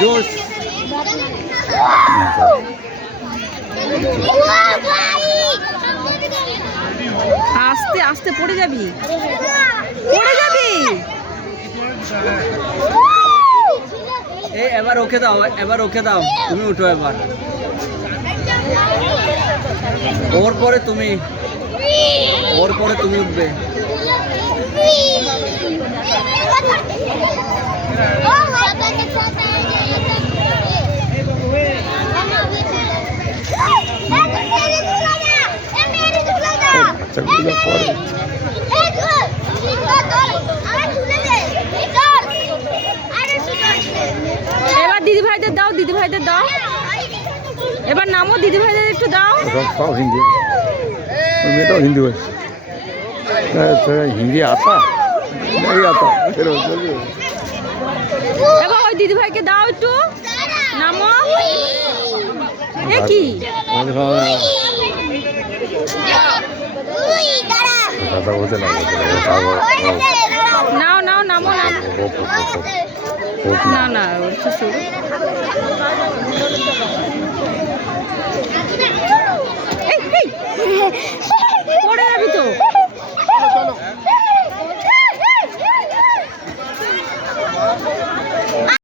জোশ। আস্তে আস্তে পড়ে যাবি, পড়ে যাবি। এবার ওকে দাও, এবার ওকে দাও, তুমি উঠো এবার। ওর পরে তুমি, ওর পরে তুমি উঠবে। এবার দিদি ভাইদের দাও, দিদি ভাইদের দাও। এবার নামো, দিদি ভাইদের একটু দাও। সব হিন্দি, ওই মেয়েটাও হিন্দি বলছে। হিন্দি আতা नहीं आता फिर এবার ওই দিদি ভাইকে দাও একটু, নামো। এ কি दादा बोलते ना নাও নাও, নামো না না না,